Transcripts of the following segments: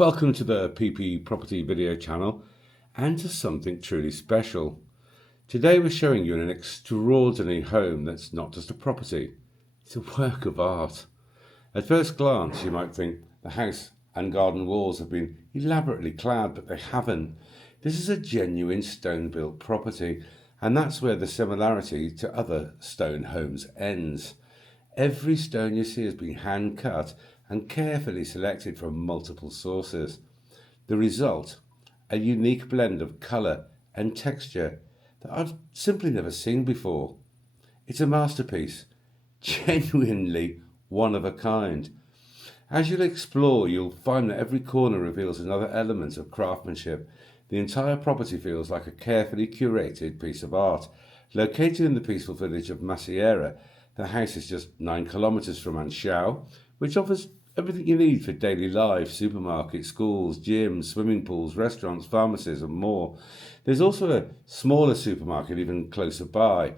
Welcome to the PP Property video channel and to something truly special. Today we're showing you an extraordinary home that's not just a property, it's a work of art. At first glance you might think the house and garden walls have been elaborately clad, but they haven't. This is a genuine stone-built property, and that's where the similarity to other stone homes ends. Every stone you see has been hand cut and carefully selected from multiple sources. The result, a unique blend of colour and texture that I've simply never seen before. It's a masterpiece, genuinely one of a kind. As you'll explore, you'll find that every corner reveals another element of craftsmanship. The entire property feels like a carefully curated piece of art. Located in the peaceful village of Macieira, the house is just 9 kilometres from Ansião, which offers everything you need for daily life: supermarkets, schools, gyms, swimming pools, restaurants, pharmacies and more. There's also a smaller supermarket even closer by.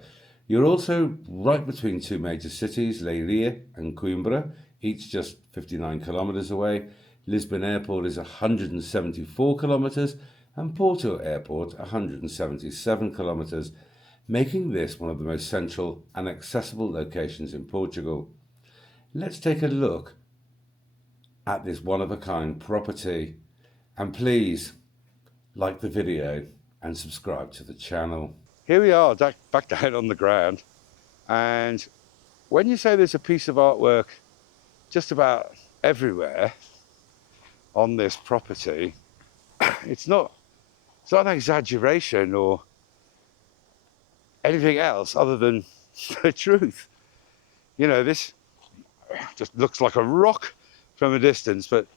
You're also right between two major cities, Leiria and Coimbra, each just 59 kilometres away. Lisbon Airport is 174 kilometres and Porto Airport 177 kilometres, making this one of the most central and accessible locations in Portugal. Let's take a look at this one-of-a-kind property, and please like the video and subscribe to the channel. Here we are back down on the ground, and when you say there's a piece of artwork just about everywhere on this property, it's not an exaggeration or anything else other than the truth. You know, this just looks like a rock from a distance, but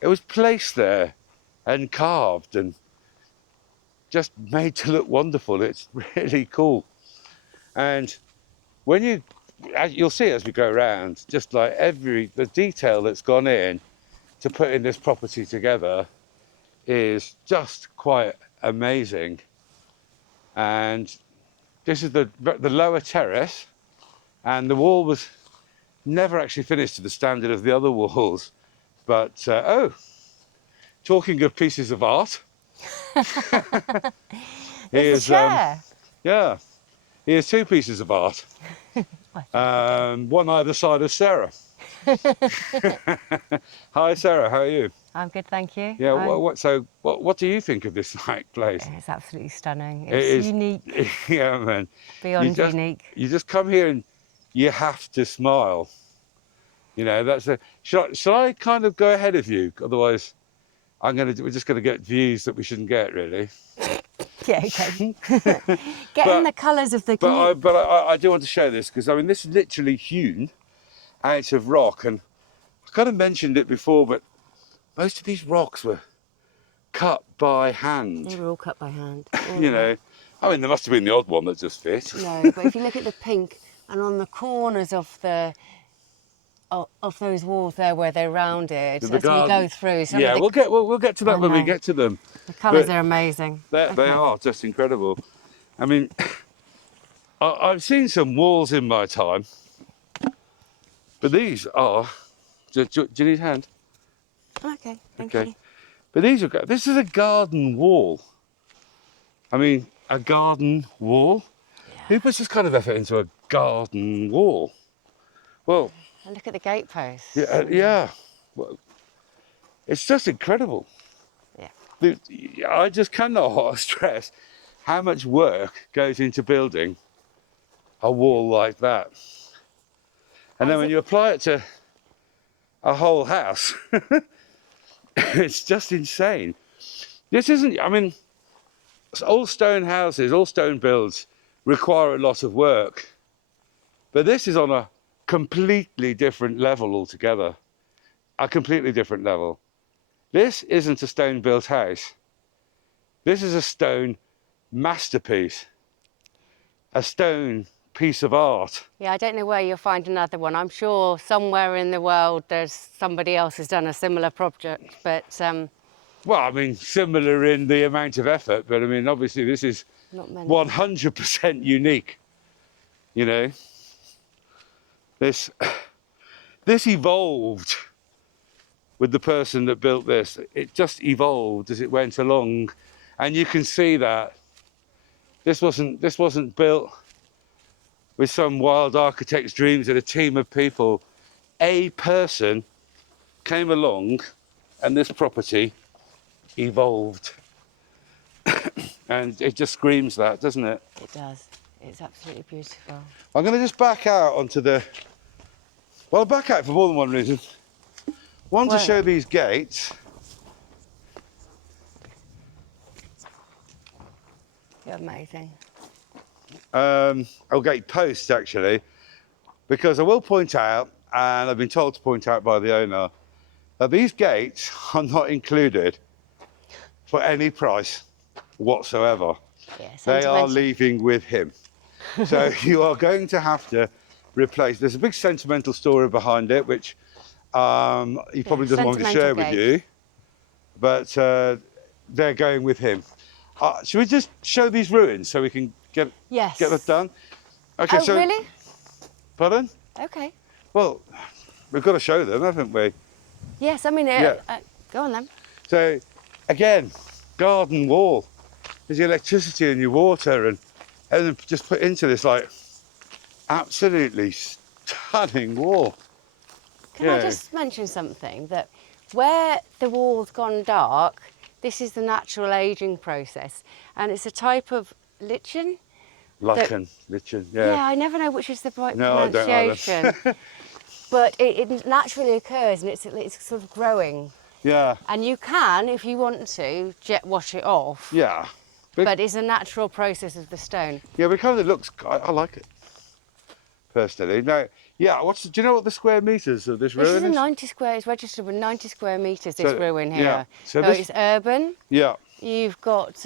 it was placed there and carved and just made to look wonderful. It's really cool. And when you'll see as we go around, just like the detail that's gone in to putting this property together is just quite amazing. And this is the lower terrace, and the wall was never actually finished to the standard of the other walls. But talking of pieces of art, here's the chair. Yeah, here's two pieces of art. One either side of Sarah. Hi Sarah, how are you? I'm good, thank you. Yeah, what do you think of this place? It's absolutely stunning. It's unique. Yeah, man. Beyond unique. You just come here and you have to smile. You know, shall I kind of go ahead of you? Otherwise, we're just gonna get views that we shouldn't get, really. Yeah, okay. In the colours of the. But I do want to show this, because I mean, this is literally hewn out of rock, and I kind of mentioned it before, but most of these rocks were cut by hand. They were all cut by hand. You know, I mean, there must have been the odd one that just fit. No, but if you look at the pink and on the corners of those walls there where they're rounded, as we go through. Yeah, we'll get to that when we get to them. The colours are amazing. They are just incredible. I mean, I've seen some walls in my time, but these are. Do you need a hand? Okay, thank you. But this is a garden wall. I mean, a garden wall? Yeah. Who puts this kind of effort into a garden wall? Well, and look at the gateposts. Yeah. Well, it's just incredible. Yeah. I just cannot stress how much work goes into building a wall like that. And then when you apply it to a whole house, it's just insane. This isn't, I mean, all stone houses, all stone builds require a lot of work, but this is on a completely different level altogether. A completely different level. This isn't a stone built house. This is a stone masterpiece. A stone piece of art. Yeah, I don't know where you'll find another one. I'm sure somewhere in the world there's somebody else who's done a similar project, but well, I mean, similar in the amount of effort, but I mean, obviously this is 100% unique. You know, this evolved with the person that built this. It just evolved as it went along, and you can see that this wasn't built with some wild architect's dreams and a team of people. A person came along, and this property evolved. And it just screams that, doesn't it? It does. It's absolutely beautiful. I'm going to just back out onto the... Well, I'll back out for more than one reason. One, to show these gates. You're amazing. Gate posts, actually. Because I will point out, and I've been told to point out by the owner, that these gates are not included for any price whatsoever. Yes, they are leaving with him. So you are going to have to replace. There's a big sentimental story behind it, which he probably doesn't want me to share with you, but they're going with him. Should we just show these ruins so we can get that done? Okay. Oh, really? Pardon? Okay. Well, we've got to show them, haven't we? Yes, I mean, go on then. So, again, garden wall. There's your electricity and your water, and then just put into this like absolutely stunning wall. Can I just mention something, that where the wall's gone dark, this is the natural aging process, and it's a type of lichen. Lichen, yeah. Yeah, I never know which is the right No, pronunciation. I don't either. But it naturally occurs, and it's sort of growing. Yeah. And you can, if you want to, jet wash it off. Yeah. But it's a natural process of the stone. Yeah, because it looks, I like it, personally. Now, yeah, do you know what the square metres of this ruin is? This is 90 square, it's registered with 90 square metres, this ruin here. Yeah. So it's urban. Yeah. You've got,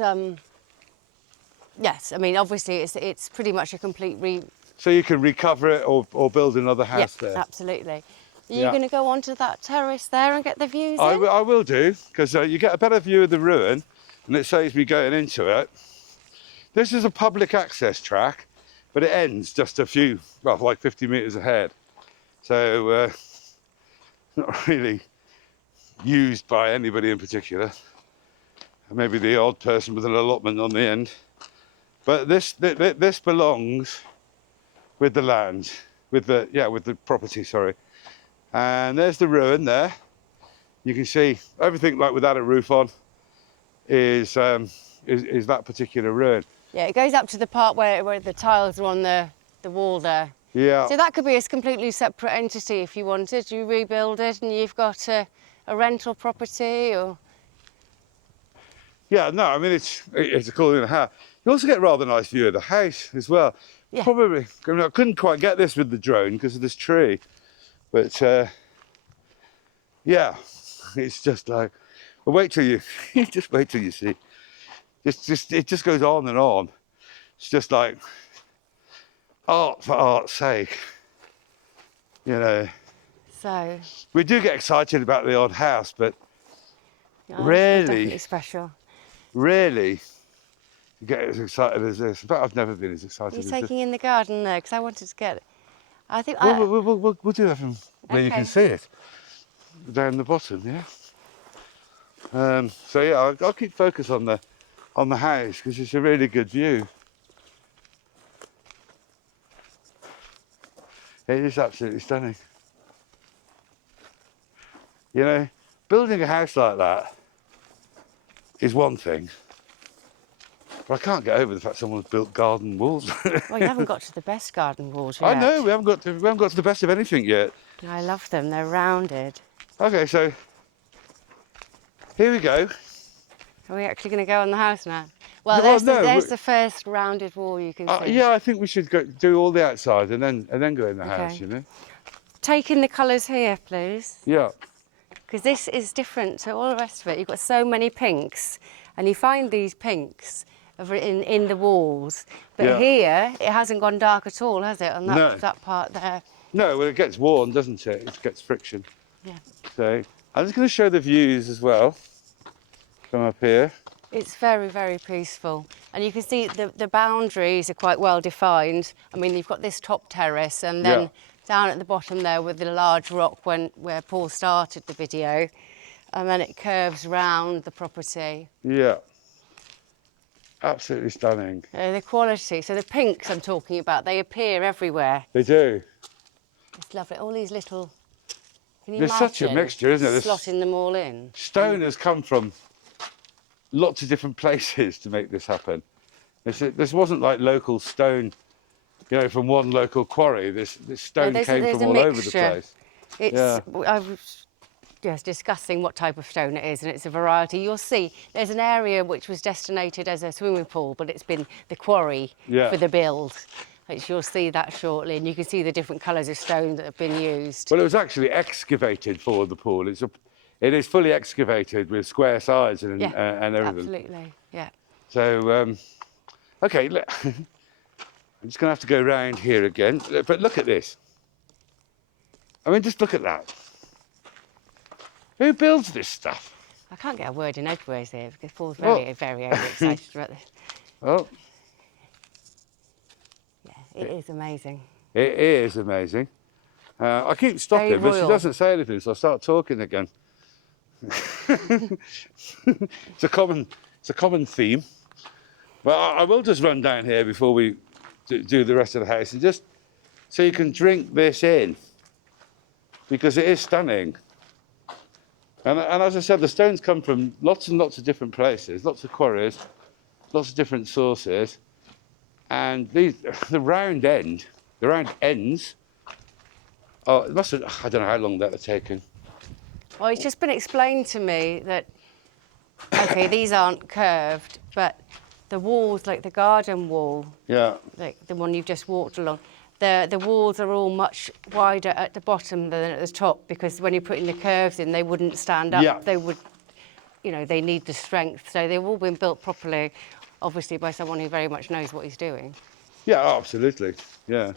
yes, I mean, obviously it's pretty much a complete So you can recover it or build another house there? Absolutely. Are you going to go onto that terrace there and get the views I will do, because you get a better view of the ruin, and it saves me going into it. This is a public access track, but it ends just a few, well, like 50 metres ahead. So, not really used by anybody in particular. Maybe the odd person with an allotment on the end. But this belongs with the land, with the property, sorry. And there's the ruin there. You can see everything like without a roof on is that particular ruin. Yeah, it goes up to the part where the tiles are on the wall there. Yeah. So that could be a completely separate entity if you wanted. You rebuild it and you've got a rental property or... Yeah, no, I mean, it's called in a house. You also get a rather nice view of the house as well. Yeah. Probably, I mean, I couldn't quite get this with the drone because of this tree. But, yeah, it's just like, well, wait till you, just wait till you see. It just goes on and on. It's just like art for art's sake, you know. So... We do get excited about the odd house, but yeah, rarely... definitely special. Rarely you get as excited as this. In fact, I've never been as excited as this. You're taking in the garden there, because I wanted to get... I think... We'll do that from where you can see it. Down the bottom, yeah? So yeah, I'll keep focus on the house, because it's a really good view. It is absolutely stunning. You know, building a house like that is one thing, but I can't get over the fact someone's built garden walls. Well, you haven't got to the best garden walls yet. I know, we haven't got to the best of anything yet. I love them, they're rounded. Okay, so here we go. Are we actually going to go on the house now? Well, there's the first rounded wall you can see. Yeah, I think we should do all the outside and then go in the house, you know. Take in the colours here, please. Yeah. Because this is different to all the rest of it. You've got so many pinks, and you find these pinks in the walls. But here, it hasn't gone dark at all, has it, on that part there? No, well, it gets worn, doesn't it? It gets friction. Yeah. So I'm just going to show the views as well from up here. It's very, very peaceful. And you can see the boundaries are quite well defined. I mean, you've got this top terrace, and then down at the bottom there with the large rock where Paul started the video, And then it curves round the property. Yeah. Absolutely stunning. The quality, so the pinks I'm talking about, they appear everywhere. They do. It's lovely, all these little, can you There's such a imagine mixture, isn't there? slotting them all in? Stone has come from lots of different places to make this happen. This wasn't like local stone, you know, from one local quarry. This stone came from all over the place. It's, Yeah. I was just discussing what type of stone it is, and it's a variety. You'll see there's an area which was destinated as a swimming pool, but it's been the quarry for the build. Which you'll see that shortly, and you can see the different colours of stone that have been used. Well, it was actually excavated for the pool. It is fully excavated with square sides and everything. Absolutely, yeah. So, okay, look, I'm just going to have to go round here again. But look at this. I mean, just look at that. Who builds this stuff? I can't get a word in edgeways here because Paul's very excited about this. Oh, Yeah, it is amazing. it is amazing. I keep stopping, Very but she royal. doesn't say anything, so I start talking again. It's a common theme. But I will just run down here before we do the rest of the house, and just so you can drink this in, because it is stunning. And as I said, the stones come from lots and lots of different places, lots of quarries, lots of different sources. And the round ends, oh, it must have, I don't know how long that had taken. Well, it's just been explained to me that, okay, these aren't curved, but the walls, like the garden wall, Yeah. like the one you've just walked along, the walls are all much wider at the bottom than at the top, because when you're putting the curves in, they wouldn't stand up. Yeah. They would, you know, they need the strength. So they've all been built properly, obviously by someone who very much knows what he's doing. Yeah, absolutely. Yeah.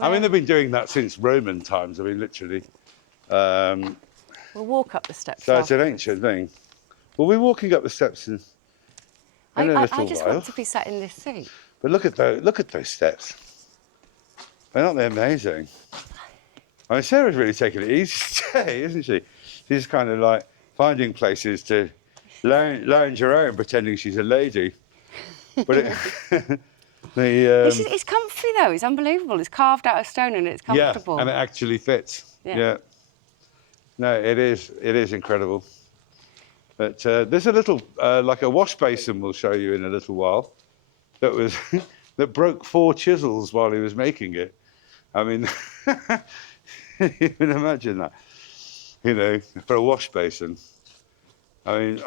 I mean, they've been doing that since Roman times. I mean, literally. We'll walk up the steps. So it's an ancient thing. We'll be walking up the steps in a little I just while. want to be sat in this seat. But look at those steps. Aren't they amazing? I mean, Sarah's really taking it easy today, isn't she? She's kind of like finding places to lounge around, pretending she's a lady. But It's comfy though. It's unbelievable. It's carved out of stone and it's comfortable. yeah, and it actually fits. Yeah. No, it is incredible. But there's a little, like a wash basin we'll show you in a little while, that broke 4 chisels while he was making it. I mean, you can imagine that, you know, for a wash basin. I mean,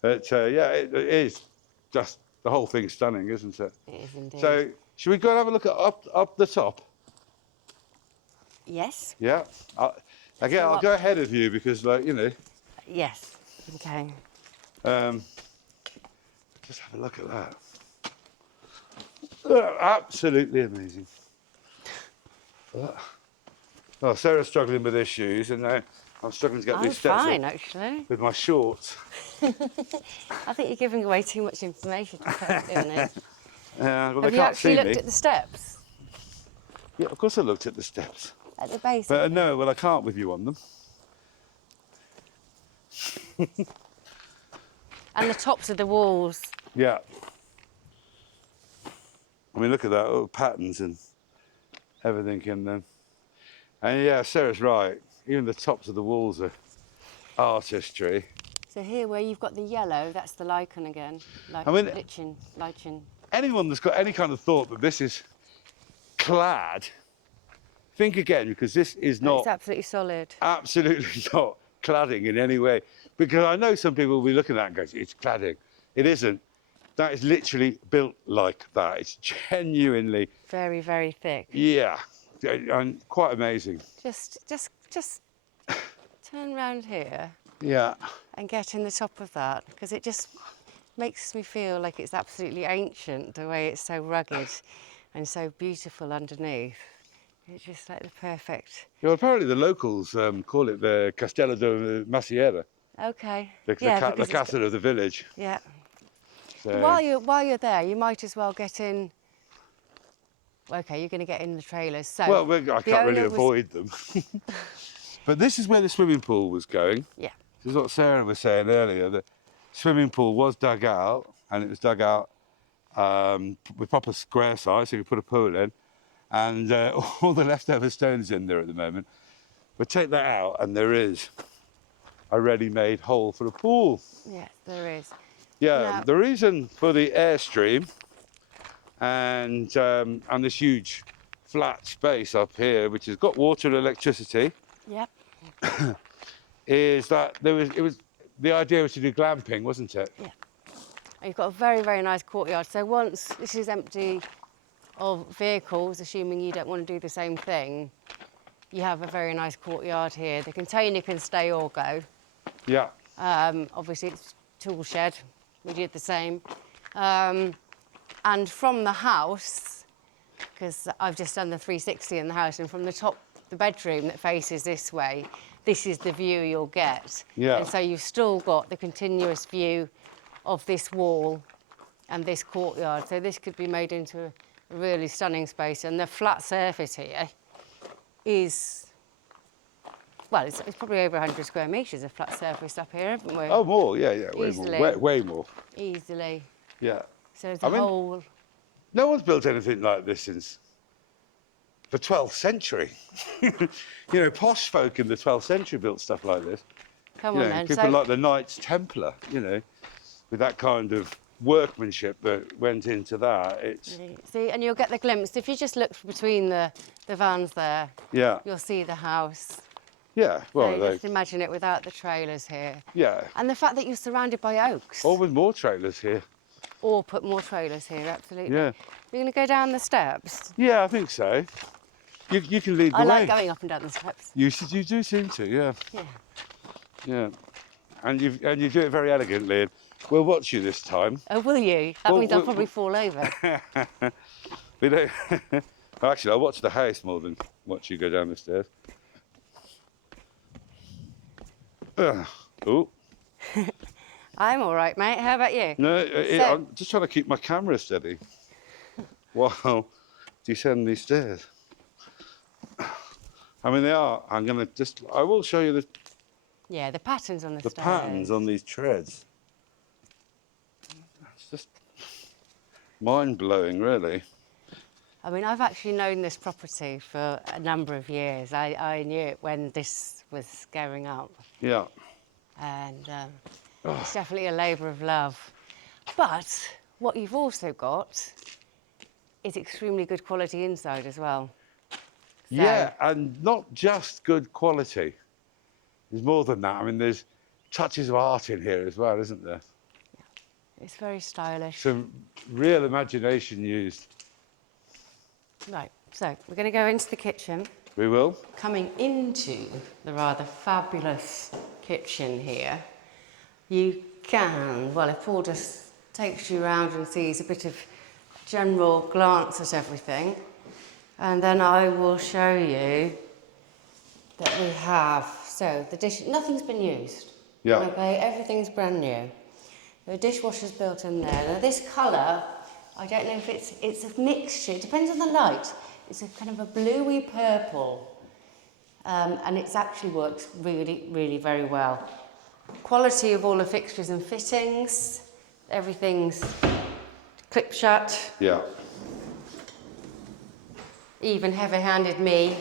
but yeah, it is just, the whole thing's stunning, isn't it? It is indeed. So, should we go and have a look at up the top? Yes. Yeah. I'll go ahead of you because, like, you know. Yes. Okay. Just have a look at that. Absolutely amazing. Oh, Sarah's struggling with her shoes, and now I'm struggling to get these steps fine, up actually. with my shorts. I think you're giving away too much information, to be honest. Well, Have they you can't actually see looked me. at the steps? Yeah, of course I looked at the steps. At the base? But no, well, I can't with you on them. And the tops of the walls. Yeah. I mean, look at that, all patterns and everything in them. And yeah, Sarah's right. Even the tops of the walls are artistry. So here where you've got the yellow, that's the lichen again. I mean, lichen. Anyone that's got any kind of thought that this is clad, think again, because this is not... It's absolutely solid. Absolutely not cladding in any way. Because I know some people will be looking at that and go, it's cladding. It isn't. That is literally built like that. It's genuinely... Very, very thick. Yeah, and quite amazing. Just turn round here Yeah. and get in the top of that, because it just makes me feel like it's absolutely ancient, the way it's so rugged and so beautiful underneath. It's just like the perfect... Well, apparently the locals call it the Castello de Macieira, Okay. the castle of the village. Yeah. So, While you're there, you might as well get in... Okay, you're going to get in the trailers. So well, I can't really avoid them. But this is where the swimming pool was going. Yeah. This is what Sarah was saying earlier. The swimming pool was dug out, and it was dug out with proper square size, so you could put a pool in. And all the leftover stones in there at the moment. But take that out, and there is a ready-made hole for the pool. Yeah, there is. Yeah, Now, the reason for the airstream and this huge flat space up here, which has got water and electricity, yep. is that the idea was to do glamping, wasn't it? Yeah. And you've got a very, very nice courtyard. So once this is empty of vehicles, assuming you don't want to do the same thing, you have a very nice courtyard here. The container can stay or go. Yeah. Obviously, it's tool shed. We did the same. And from the house, because I've just done the 360 in the house, and from the top, the bedroom that faces this way, this is the view you'll get. Yeah. And so you've still got the continuous view of this wall and this courtyard. So this could be made into a really stunning space. And the flat surface here is, well, it's probably over 100 square metres of flat surface up here, haven't we? Oh, more, yeah, way Easily. more. Way more. Easily. Yeah. So there's a whole... No one's built anything like this since the 12th century. You know, posh folk in the 12th century built stuff like this. Come You on know, then. people So, like the Knights Templar, you know, with that kind of workmanship that went into that. It's see, and you'll get the glimpse. If you just look between the vans there, yeah, you'll see the house. yeah. Well, So they, just imagine it without the trailers here. yeah. And the fact that you're surrounded by oaks. Or with more trailers here. Or put more trailers here, absolutely. Yeah. You're going to go down the steps? Yeah, I think so. You can lead the I way. like going up and down the steps. You do seem to, yeah. Yeah. Yeah. And you do it very elegantly. And we'll watch you this time. Oh, will you? That Well, means I'll we- probably fall over. We don't. Actually, I'll watch the house more than watch you go down the stairs. Oh. I'm all right, mate. How about you? No, So- I'm just trying to keep my camera steady while descend these stairs. I mean, they are. I will show you Yeah, the patterns on the the stairs. patterns on these treads. It's just mind-blowing, really. I mean, I've actually known this property for a number of years. I knew it when this was going up. Yeah. And it's definitely a labour of love. But what you've also got is extremely good quality inside as well. So- Yeah, and not just good quality. There's more than that. I mean, there's touches of art in here as well, isn't there? It's very stylish. Some real imagination used. Right, so we're going to go into the kitchen. We will. Coming into the rather fabulous kitchen here, you can, well, if Paul just takes you around and sees a bit of general glance at everything, and then I will show you that we have, so the dish, nothing's been used. Yeah. Okay, everything's brand new. The dishwasher's built in there. Now this colour, I don't know if it's a mixture, it depends on the light. It's a kind of a bluey purple, and it actually works really, really very well. Quality of all the fixtures and fittings, everything's clip shut. Yeah. Even heavy-handed me,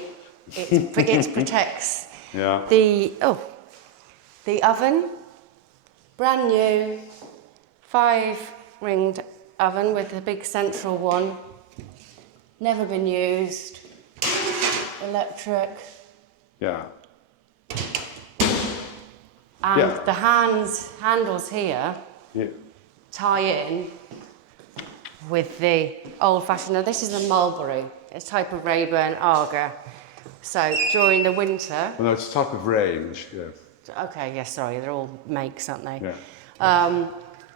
it protects. Yeah. The oven, brand new, 5-ringed oven with a big central one, never been used, electric, Yeah. and Yeah. the handles here Yeah. tie in with the old-fashioned. Now this is a mulberry, it's a type of Rayburn Arga. So during the winter, Well, no, it's a type of range. Yeah. okay, yes, sorry, they're all makes, aren't they? Yeah.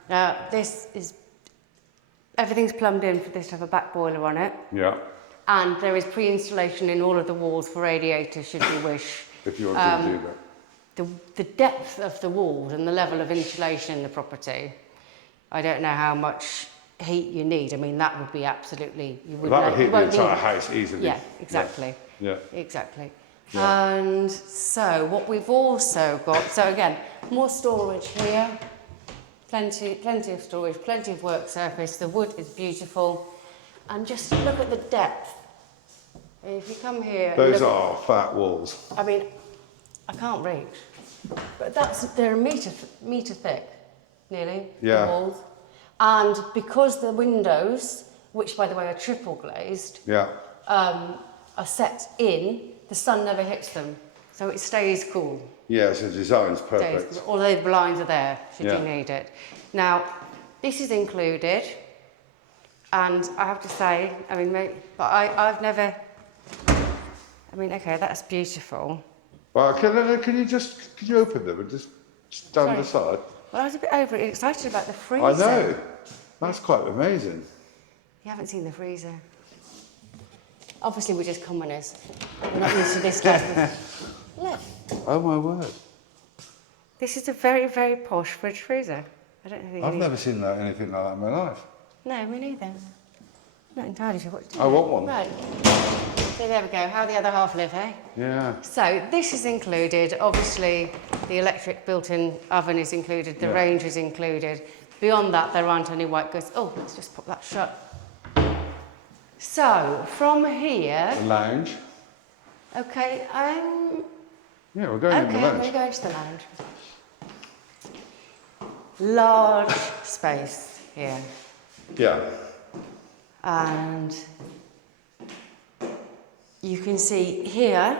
Now this is, everything's plumbed in for this to have a back boiler on it, Yeah. and there is pre-installation in all of the walls for radiators should you wish. If you want to do that. The depth of the walls and the level of insulation in the property, I don't know how much heat you need. I mean, that would be absolutely, you That would heat the won't entire need- house easily. Yeah, exactly. Yeah. Exactly. Yeah. And so what we've also got, so again, more storage here, plenty of storage, plenty of work surface, the wood is beautiful, and just look at the depth. If you come here, Those are fat walls. I mean, I can't reach, but they're a metre thick, nearly, Yeah. the walls. And because the windows, which by the way are triple glazed, Yeah. are set in, the sun never hits them, so it stays cool. Yeah, so the design's perfect. Although the blinds are there, should Yeah. you need it. Now, this is included, and I have to say, I mean, but I've never, I mean, okay, that's beautiful. Well, can you open them and just stand Sorry. aside? Well, I was a bit excited about the freezer. I know. That's quite amazing. You haven't seen the freezer. Obviously, we're just commoners. We're not used to this type of... Look, Oh my word. this is a very, very posh fridge freezer. I don't think I've never seen anything like that in my life. No, me neither. Not entirely sure what to do. I want one. Right. So there we go. How the other half live, eh? Yeah. So this is included. Obviously, the electric built-in oven is included. The Yeah. range is included. Beyond that, there aren't any white goods. Oh, let's just pop that shut. So from here, The lounge. okay, Yeah, we're going in the I'm going lounge. to go into the lounge. Large space here, Yeah. and you can see here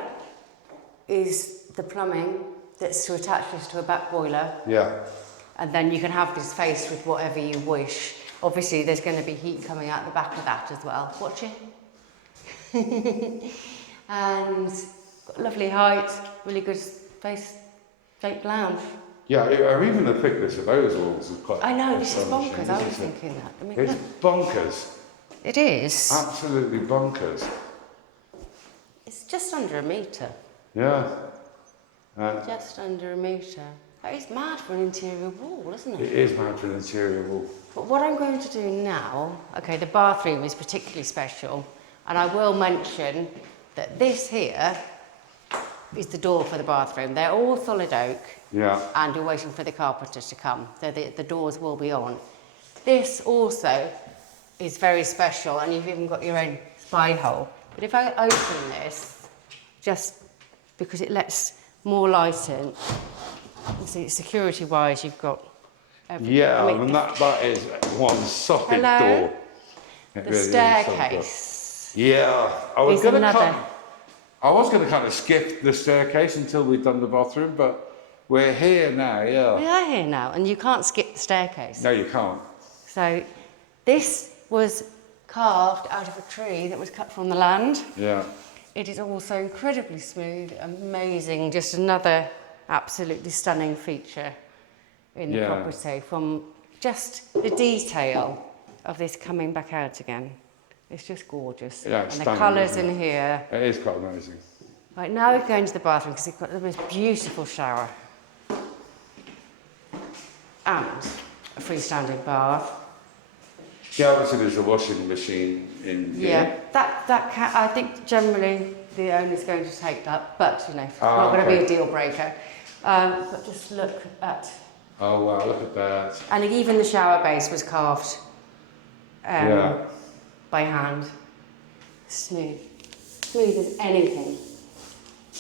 is the plumbing that's to attach this to a back boiler, Yeah. and then you can have this face with whatever you wish. Obviously, there's going to be heat coming out the back of that as well. Watch it. And got lovely height, really good space, shaped lounge. Yeah, or even the thickness of those walls is quite I know, this is astonishing, bonkers. I was isn't it? thinking that. I mean, It's look, bonkers. it is. Absolutely bonkers. It's just under a metre. Yeah. Just under a metre. That is mad for an interior wall, isn't It it? is mad for an interior wall. But what I'm going to do now, okay, the bathroom is particularly special, and I will mention that this here is the door for the bathroom. They're all solid oak, Yeah. and we're waiting for the carpenter to come, so the doors will be on. This also is very special, and you've even got your own spy hole. But if I open this, just because it lets more light in, you see, security-wise, you've got everything. Yeah, I mean, that is one solid Hello? door. It the really is solid door. staircase Yeah, I was is going another. to kind of skip the staircase until we'd done the bathroom, but we're here now. We Yeah. are here now, and you can't skip the staircase. No, you can't. So this was carved out of a tree that was cut from the land. Yeah. It is also incredibly smooth, amazing, just another absolutely stunning feature in the Yeah. property, from just the detail of this coming back out again. It's just gorgeous. Yeah, it's and the stunning, colours isn't in here. It is quite amazing. Right, now we're going to the bathroom because it's got the most beautiful shower. And a freestanding bath. Yeah, obviously there's a washing machine in here. Yeah, that can, I think generally the owner's going to take that, but you know, it's Ah, not going to be okay. a deal breaker. But just look at, Oh wow, look at that. and even the shower base was carved Yeah. by hand. Smooth as anything.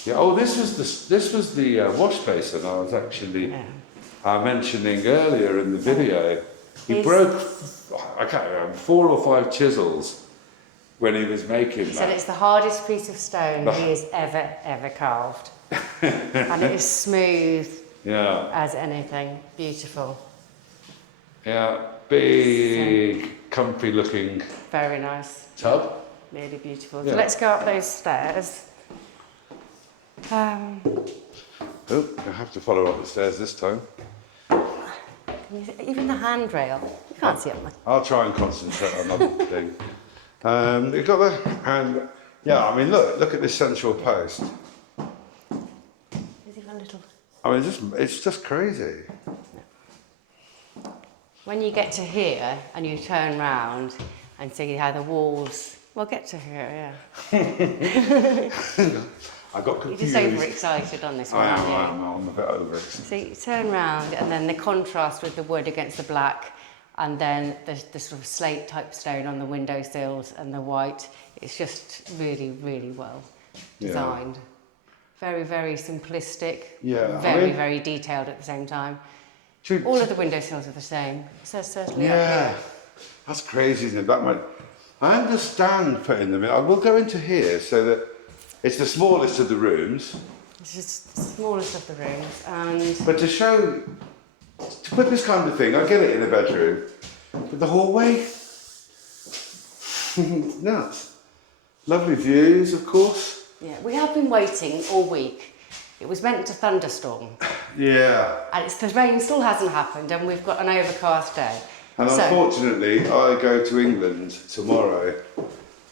Yeah. Oh, this was the wash basin I was actually mentioning earlier in the video. He Is- broke, I can't remember, 4 or 5 chisels when he was making He said that. it's the hardest piece of stone he has ever carved. And it is smooth Yeah. as anything. Beautiful. Yeah. Big, comfy looking Very nice. tub. Really beautiful. Yeah. So let's go up those stairs. Oh, I have to follow up the stairs this time. Even the handrail, you can't see it much. I'll try and concentrate on another thing. You've got the hand. Yeah, I mean, look at this central post. There's even a little. I mean, it's just crazy. When you get to here and you turn round and see how the walls. Well, get to here, yeah. I got You're confused. just overexcited on this one, I am, aren't you? I'm a bit overexcited. So you turn round and then the contrast with the wood against the black, and then the sort of slate type stone on the windowsills and the white. It's just really, really well designed. Very, very simplistic. Yeah, Very detailed at the same time. All of the windowsills are the same. So certainly up here. That's crazy, isn't it? That might. I understand putting them in. I will go into here so that it's the smallest of the rooms. It's just the smallest of the rooms, and But to put this kind of thing, I get it in a bedroom, but the hallway, it's nuts. Lovely views, of course. yeah, we have been waiting all week. It was meant to thunderstorm, Yeah. and the rain still hasn't happened, and we've got an overcast day. And So- unfortunately, I go to England tomorrow,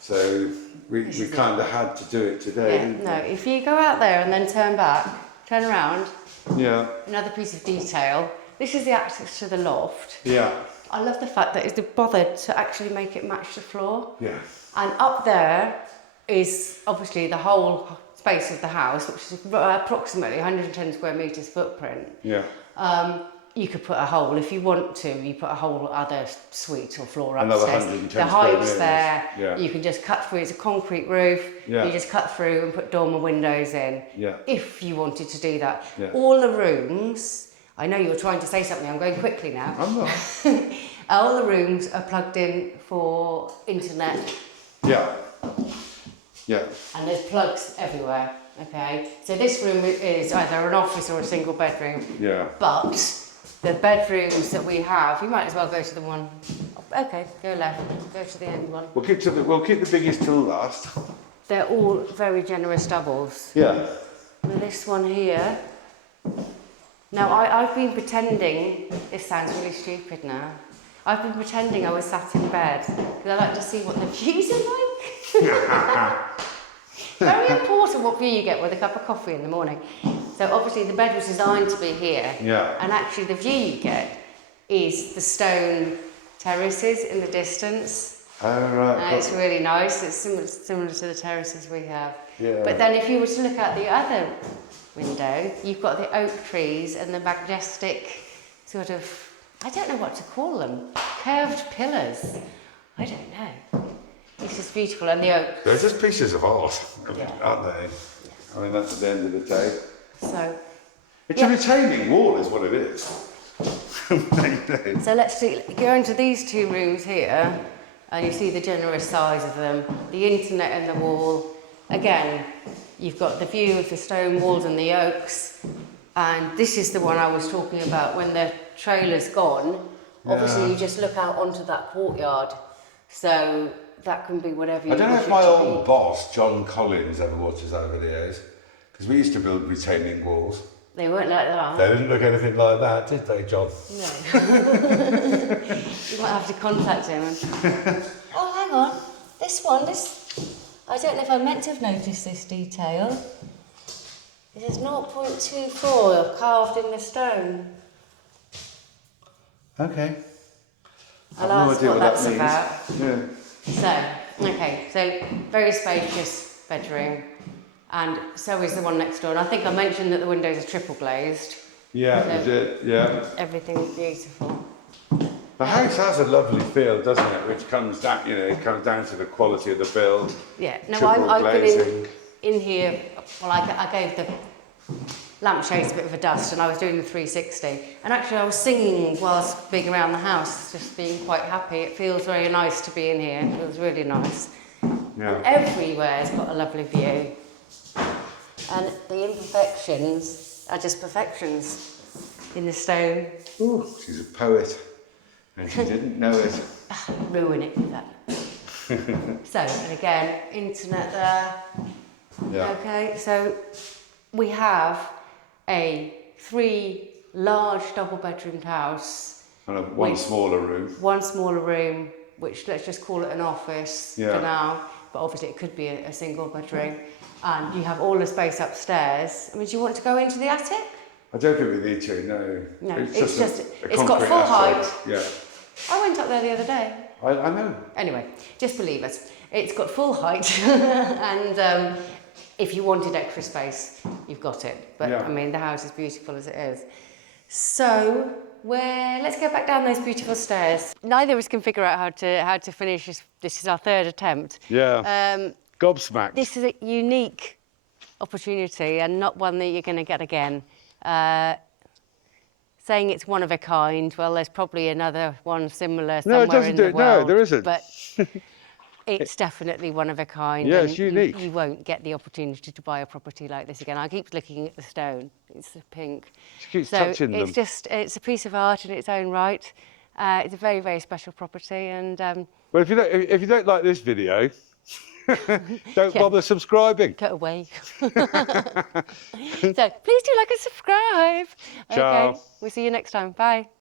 so we kind of had to do it today. Yeah, didn't no, if you go out there and then turn around, we? Yeah. another piece of detail. This is the access to the loft. Yeah. I love the fact that it's bothered to actually make it match the floor. Yeah. And up there is obviously the whole space of the house, which is approximately 110 square metres footprint. Yeah. You could put a hole, if you want to, you put a whole other suite or floor Another upstairs. 110 The square height's metres. there, Yeah. you can just cut through, it's a concrete roof, Yeah. you just cut through and put dormer windows in, Yeah. if you wanted to do that. Yeah. All the rooms, I know you were trying to say something, I'm going quickly now. I'm not. All the rooms are plugged in for internet, Yeah. Yeah. and there's plugs everywhere, okay? So this room is either an office or a single bedroom. Yeah. But the bedrooms that we have, you might as well go to the one. Okay, go left. Go to the end one. We'll keep the biggest till last. They're all very generous doubles. Yeah. Now this one here. Now I've been pretending. This sounds really stupid now. I've been pretending I was sat in bed because I like to see what the views are like. Very important what view you get with a cup of coffee in the morning. So obviously the bed was designed to be here. Yeah. And actually the view you get is the stone terraces in the distance. Oh, right. And it's really nice. It's similar to the terraces we have. Yeah. But then if you were to look out the other window, you've got the oak trees and the majestic sort of, I don't know what to call them, curved pillars. I don't know. It's just beautiful, and the oak. They're just pieces of art, Yeah. aren't they? I mean, that's at the end of the day. So, It's a retaining wall, is what it is. so let's see. Go into these two rooms here, and you see the generous size of them. The internet and the wall. Again, you've got the view of the stone walls and the oaks. And this is the one I was talking about when the trailer's gone. Obviously, Yeah. you just look out onto that courtyard. So that can be whatever you I don't know want if it my to old be. boss, John Collins, ever watches our videos. Because we used to build retaining walls. They weren't like that. They didn't look anything like that, did they, John? No. You might have to contact him. Oh, hang on. This one, I don't know if I meant to have noticed this detail. It is 0.24 carved in the stone. Okay. I'll ask what that's means. about. Yeah. So very spacious bedroom. And so is the one next door. And I think I mentioned that the windows are triple glazed. Yeah, No. you did, yeah. Everything's beautiful. The house has a lovely feel, doesn't it? Which comes down, it comes down to the quality of the build. Yeah. No, Triple I've been glazing. in here. Well, I gave the lampshades a bit of a dust, and I was doing the 360. And actually, I was singing whilst being around the house, just being quite happy. It feels very nice to be in here. It feels really nice. Yeah. Everywhere's got a lovely view. And the imperfections are just perfections in the stone. Ooh, she's a poet, and she didn't know it. Ruin it with that. So, and again, internet there. Yeah. Okay, so we have a 3 large double-bedroomed house. And one smaller room. One smaller room, which let's just call it an office Yeah. for now. But obviously it could be a single bedroom. And you have all the space upstairs. I mean, do you want to go into the attic? I don't think we need to, no. No, it's it's got concrete full attic. height. Yeah. I went up there the other day. I know. Anyway, just believe us. It's got full height and if you wanted extra space, you've got it. But Yeah. I mean, the house is beautiful as it is. So let's go back down those beautiful stairs. Neither of us can figure out how to finish this. This is our third attempt. Yeah. Gobsmacked. This is a unique opportunity and not one that you're going to get again. Saying it's one of a kind, well, there's probably another one similar somewhere No, it doesn't in do the it. world. No, there isn't. But it's definitely one of a kind. Yeah, and it's unique. You won't get the opportunity to buy a property like this again. I keep looking at the stone. It's the pink. She keeps So touching them. it's a piece of art in its own right. It's a very, very special property. And Well, if you don't like this video, don't Yeah. bother subscribing. go away. So please do like and subscribe. Ciao. Okay, we'll see you next time. Bye.